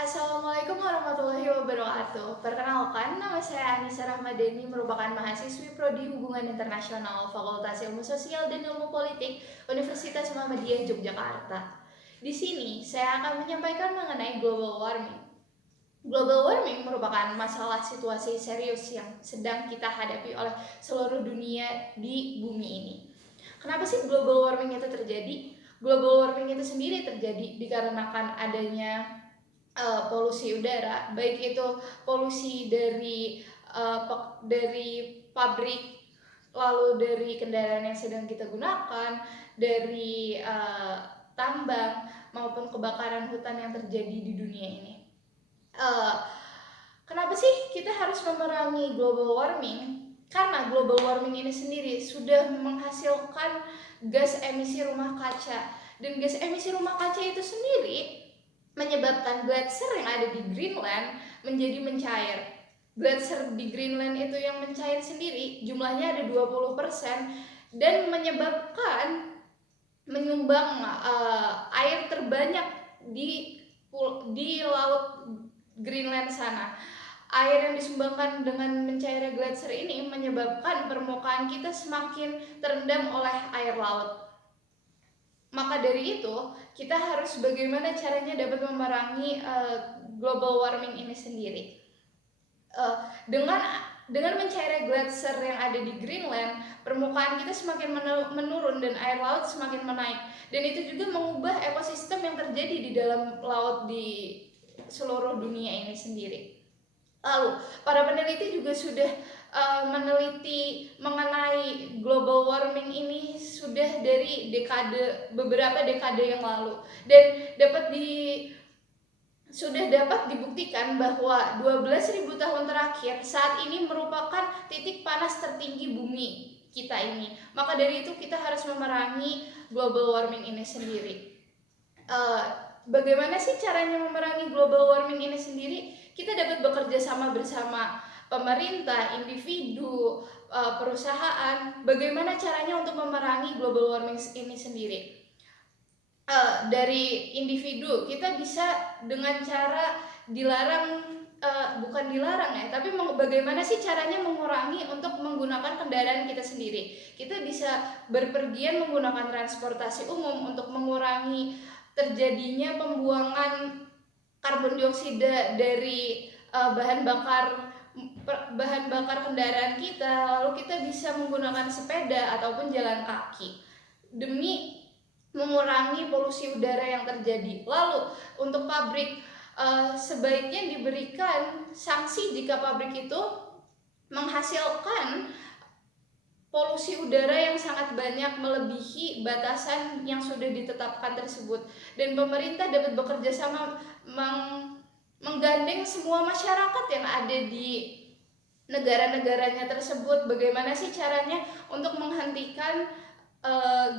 Assalamualaikum warahmatullahi wabarakatuh. Perkenalkan, nama saya Anissa Rahmadani, merupakan mahasiswi Prodi Hubungan Internasional Fakultas Ilmu Sosial dan Ilmu Politik Universitas Muhammadiyah Yogyakarta. Di sini, saya akan menyampaikan mengenai global warming. Global warming merupakan masalah situasi serius yang sedang kita hadapi oleh seluruh dunia di bumi ini. Kenapa sih global warming itu terjadi? Global warming itu sendiri terjadi dikarenakan adanya polusi udara, baik itu polusi dari pabrik, lalu dari kendaraan yang sedang kita gunakan, dari tambang maupun kebakaran hutan yang terjadi di dunia ini. Kenapa sih kita harus memerangi global warming? Karena global warming ini sendiri sudah menghasilkan gas emisi rumah kaca, dan gas emisi rumah kaca itu sendiri menyebabkan gletser yang ada di Greenland menjadi mencair. Gletser di Greenland itu yang mencair sendiri jumlahnya ada 20% dan menyumbang air terbanyak di laut Greenland sana. Air yang disumbangkan dengan mencairnya gletser ini menyebabkan permukaan kita semakin terendam oleh air laut. Maka dari itu, kita harus bagaimana caranya dapat memerangi global warming ini sendiri. Dengan mencairnya gletser yang ada di Greenland, permukaan kita semakin menurun dan air laut semakin menaik. Dan itu juga mengubah ekosistem yang terjadi di dalam laut di seluruh dunia ini sendiri. Lalu, para peneliti juga sudah meneliti mengenai global warming ini sudah dari beberapa dekade yang lalu, dan sudah dapat dibuktikan bahwa 12.000 tahun terakhir saat ini merupakan titik panas tertinggi bumi kita ini. Maka dari itu kita harus memerangi global warming ini sendiri. Bagaimana sih caranya memerangi global warming ini sendiri? Kita dapat bekerja sama bersama pemerintah, individu, perusahaan. Bagaimana caranya untuk memerangi global warming ini sendiri? Dari individu kita bisa dengan cara bukan dilarang ya, tapi bagaimana sih caranya mengurangi untuk menggunakan kendaraan kita sendiri. Kita bisa berpergian menggunakan transportasi umum untuk mengurangi terjadinya pembuangan karbon dioksida dari bahan bakar kendaraan kita. Lalu kita bisa menggunakan sepeda ataupun jalan kaki demi mengurangi polusi udara yang terjadi. Lalu untuk pabrik, sebaiknya diberikan sanksi jika pabrik itu menghasilkan polusi udara yang sangat banyak melebihi batasan yang sudah ditetapkan tersebut. Dan pemerintah dapat bekerja sama menggandeng semua masyarakat yang ada di negara-negaranya tersebut. Bagaimana sih caranya untuk menghentikan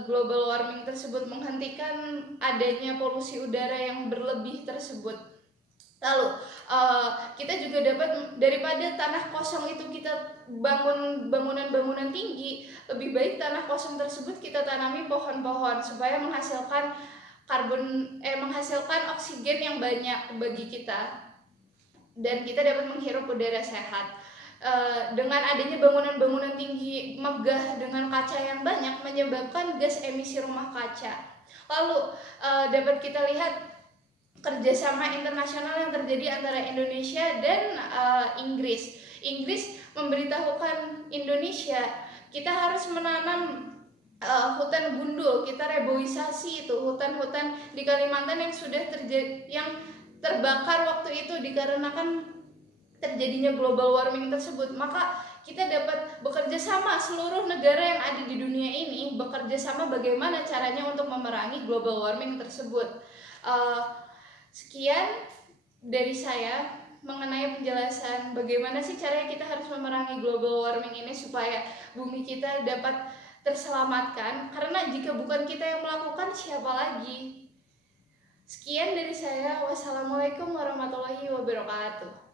global warming tersebut, menghentikan adanya polusi udara yang berlebih tersebut. Lalu kita juga dapat, daripada tanah kosong itu kita bangun bangunan-bangunan tinggi, lebih baik tanah kosong tersebut kita tanami pohon-pohon supaya menghasilkan oksigen yang banyak bagi kita, dan kita dapat menghirup udara sehat. Dengan adanya bangunan-bangunan tinggi megah dengan kaca yang banyak menyebabkan gas emisi rumah kaca. Lalu dapat kita lihat kerjasama internasional yang terjadi antara Indonesia dan Inggris. Inggris memberitahukan Indonesia, kita harus menanam hutan gundul, kita reboisasi itu hutan-hutan di Kalimantan yang sudah terbakar waktu itu dikarenakan terjadinya global warming tersebut. Maka kita dapat bekerja sama, seluruh negara yang ada di dunia ini bekerja sama bagaimana caranya untuk memerangi global warming tersebut. Sekian dari saya mengenai penjelasan bagaimana sih caranya kita harus memerangi global warming ini supaya bumi kita dapat terselamatkan, karena jika bukan kita yang melakukan, siapa lagi? Sekian dari saya. Wassalamualaikum warahmatullahi wabarakatuh.